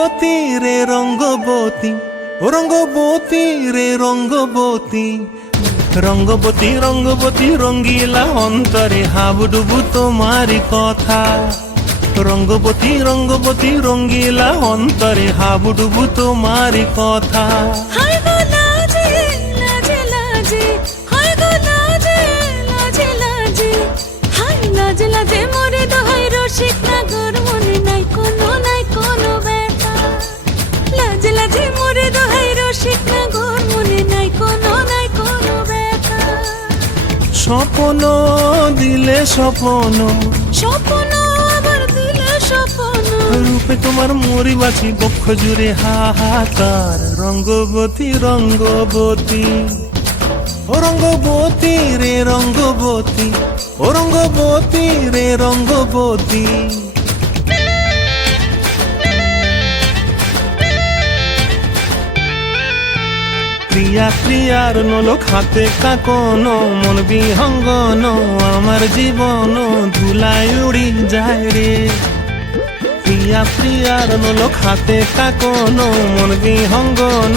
রঙ্গবতী রে রঙ্গবতী, ও রঙ্গবতী রে রঙ্গবতী, রঙ্গবতী রঙ্গবতী রঙ্গিলা অন্তরে হাবুডুবু তোমারি কথা। রঙ্গবতী রঙ্গবতী রঙ্গিলা অন্তরে হাবুডুবু তোমারি কথা। হায় গো লাজে লাজে লাজে, হায় গো লাজে লাজে লাজে, হায় লাজে লাজে মোরে দোহাই রসিক নাগর মনে নাই কোনো ব্যথা। লাজে লাজে মোরে দোহাই রসিক নাগর মনে নাই কোনো ব্যথা। স্বপ্ন দিলে স্বপ্ন, স্বপ্ন আবার দিলে স্বপ্ন, রূপে তোমার মরি বাছি বক্ষ জুড়ে হাহাকার। রঙ্গবতী রঙ্গবতী, ও রঙ্গবতী রে রঙ্গবতী, ও রঙ্গবতী রে রঙ্গবতী। ক্রিয়া ক্রিয়ার নলক হাতে কাকন, মন বিহঙ্গন আমার জীবন ধুলায় উড়ি যায় রে। প্রিয়া প্রিয়ার নলক হাতে কাকন, মন বিহঙ্গন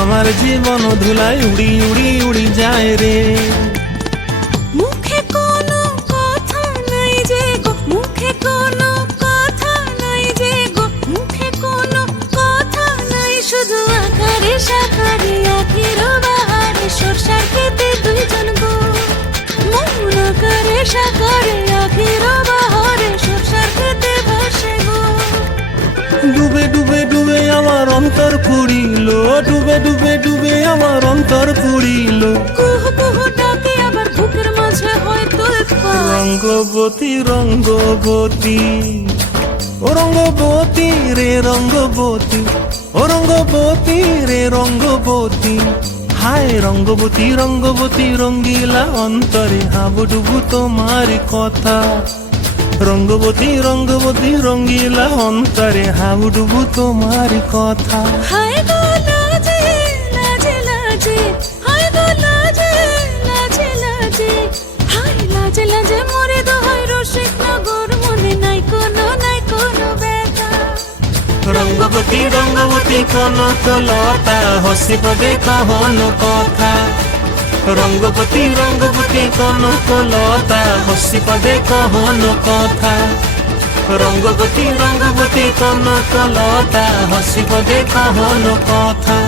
আমার জীবন ধুলায় উড়ি উড়ি উড়ি যায় রে। মুখে কোনো কথা নাই যে গো, মুখে কোনো কথা নাই যে গো, মুখে কোনো কথা নাই, শুধু আকারে সাকারে আখির বাহারে সরষার খেতে দুইজন গো। মন আকারে সাকারে আখির বাহারে সরষার খেতে ভাসে গো। ডুবে ডুবে ডুবে আমার অন্তর পুড়িল, ডুবে ডুবে ডুবে আমার অন্তর পুড়িল। কুহু কুহু ডাকে আবার বুকের মাঝে হয়তো পা। রঙ্গবতী রঙ্গবতী, ও রঙ্গবতী রে রঙ্গবতী, ও রঙ্গবতী রে রঙ্গবতী। হায় রঙ্গবতী রঙ্গবতী রঙ্গিলা অন্তরে হাবুডুবু তোমারি কথা। রঙ্গবতী রঙ্গবতী রঙ্গিলা অন্তরে হাবুডুবু তোমারি কথা। হায় গো লাজে লাজে লাজে, হায় গো লাজে লাজে লাজে, হায় লাজে লাজে মোরে দোহাই রসিক নগর মনে নাই কোনো ব্যথা। রঙ্গবতী রঙ্গবতী কনক লতা হসিব কহন কথা। রঙ্গবতী রঙ্গবতী কনক লতা হসিব কহন কথা। রঙ্গবতী রঙ্গবতী কনক লতা হসিব কহন কথা।